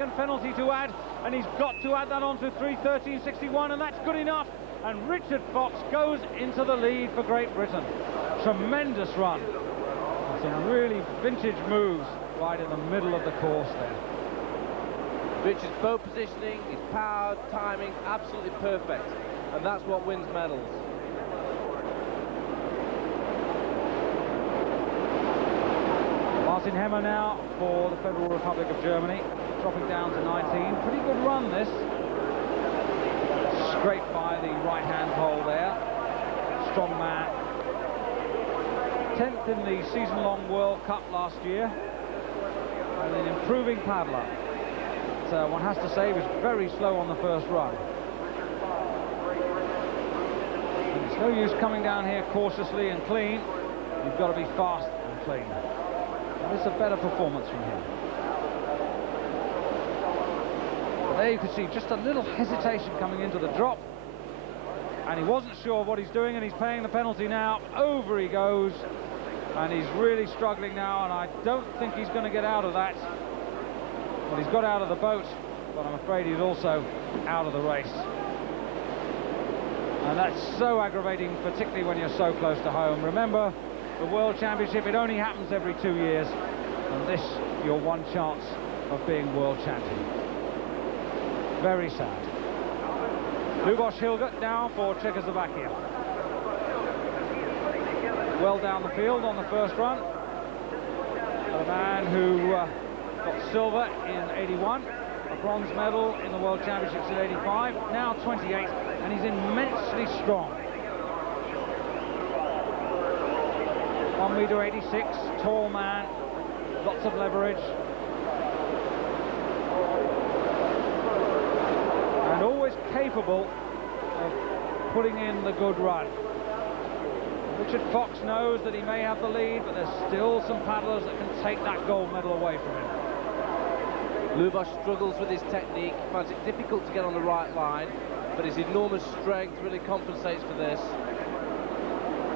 5-second penalty to add, and he's got to add that on to 3:13.61, and that's good enough. And Richard Fox goes into the lead for Great Britain. Tremendous run. Some really vintage moves right in the middle of the course there. Richard's bow positioning, his power, timing, absolutely perfect. And that's what wins medals. Martin Hemmer now for the Federal Republic of Germany, dropping down to 19. Pretty good run this. Scraped by the right-hand pole there. Strong man. 10th in the season-long World Cup last year. And an improving paddler. So one has to say he was very slow on the first run. And it's no use coming down here cautiously and clean. You've got to be fast and clean. And this is a better performance from him. But there you can see just a little hesitation coming into the drop. And he wasn't sure what he's doing, and he's paying the penalty now. Over he goes. And he's really struggling now, and I don't think he's going to get out of that. Well, he's got out of the boat, but I'm afraid he's also out of the race. And that's so aggravating, particularly when you're so close to home. Remember, the World Championship, it only happens every 2 years, and this, your one chance of being world champion. Very sad. Lubos Hilgert now for Czechoslovakia. Well down the field on the first run. A man who got silver in 81, a bronze medal in the World Championships in 85, now 28, and he's immensely strong. 1 meter 86, tall man, lots of leverage. And always capable of putting in the good run. Richard Fox knows that he may have the lead, but there's still some paddlers that can take that gold medal away from him. Lubos struggles with his technique, finds it difficult to get on the right line, but his enormous strength really compensates for this.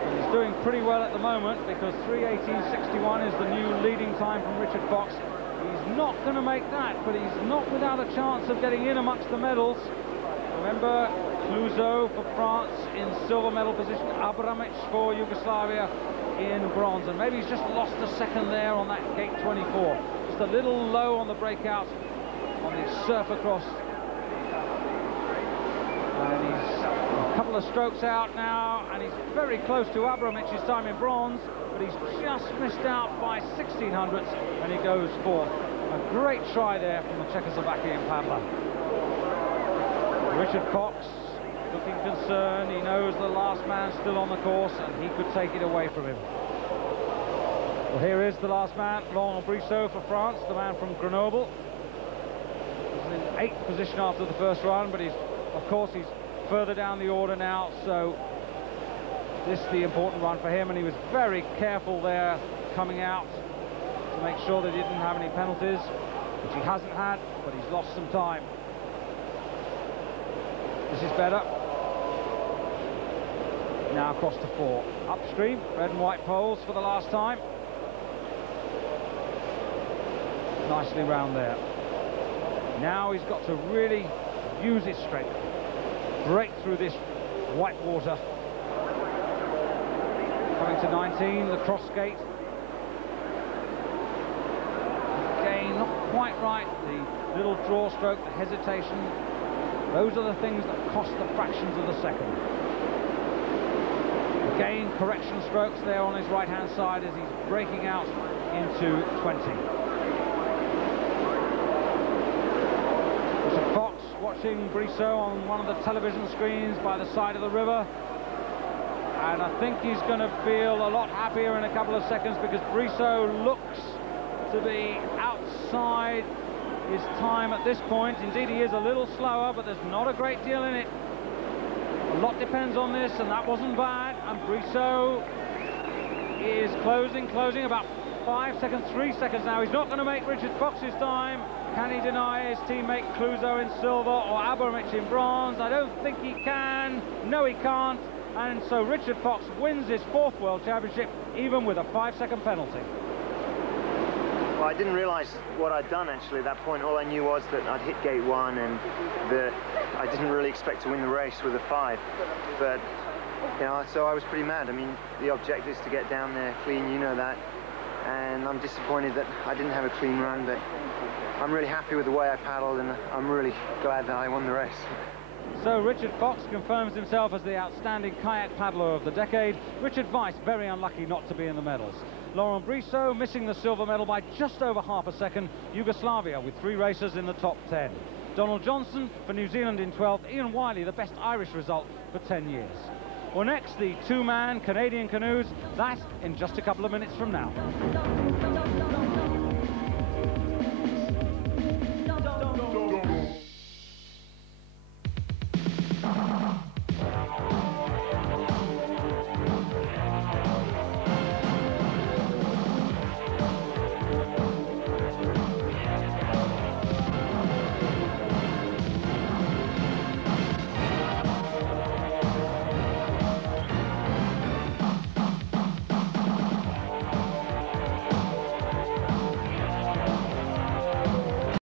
And he's doing pretty well at the moment, because 3:18.61 is the new leading time from Richard Fox. He's not going to make that, but he's not without a chance of getting in amongst the medals. Remember, Clouseau for France in silver medal position, Abramic for Yugoslavia in bronze, and maybe he's just lost a second there on that gate 24. Just a little low on the breakout on the surf across. And he's a couple of strokes out now, and he's very close to Abramic's time in bronze, but he's just missed out by 1600ths, and he goes fourth. A great try there from the Czechoslovakian paddler. Richard Fox looking concerned. He knows the last man still on the course, and he could take it away from him. Well, here is the last man, Laurent Brissot for France, the man from Grenoble. He's in 8th position after the first run, but of course he's further down the order now, so this is the important run for him, and he was very careful there coming out to make sure that he didn't have any penalties, which he hasn't had, but he's lost some time. This is better. Now across to 4. Upstream, red and white poles for the last time. Nicely round there. Now he's got to really use his strength. Break through this white water. Coming to 19, the cross gate. Again, not quite right. The little draw stroke, the hesitation. Those are the things that cost the fractions of the second. Again, correction strokes there on his right-hand side as he's breaking out into 20. Richard Fox watching Brissot on one of the television screens by the side of the river. And I think he's going to feel a lot happier in a couple of seconds, because Brissot looks to be outside his time at this point. Indeed, he is a little slower, but there's not a great deal in it. A lot depends on this, and that wasn't bad. And Brissot is closing about 5 seconds, 3 seconds now. He's not going to make Richard Fox's time. Can he deny his teammate Clouseau in silver or Abramic in bronze? I don't think he can. No, he can't. And so Richard Fox wins his 4th World Championship, even with a 5-second penalty. Well, I didn't realise what I'd done actually at that point. All I knew was that I'd hit gate 1 and that I didn't really expect to win the race with a 5. But, you know, so I was pretty mad. I mean, the objective is to get down there clean, you know that. And I'm disappointed that I didn't have a clean run, but I'm really happy with the way I paddled, and I'm really glad that I won the race. So Richard Fox confirms himself as the outstanding kayak paddler of the decade. Richard Weiss very unlucky not to be in the medals. Laurent Brissot missing the silver medal by just over half a second. Yugoslavia with 3 racers in the top 10. Donald Johnson for New Zealand in 12th. Ian Wiley, the best Irish result for 10 years. Well, next, the 2-man Canadian canoes. That in just a couple of minutes from now.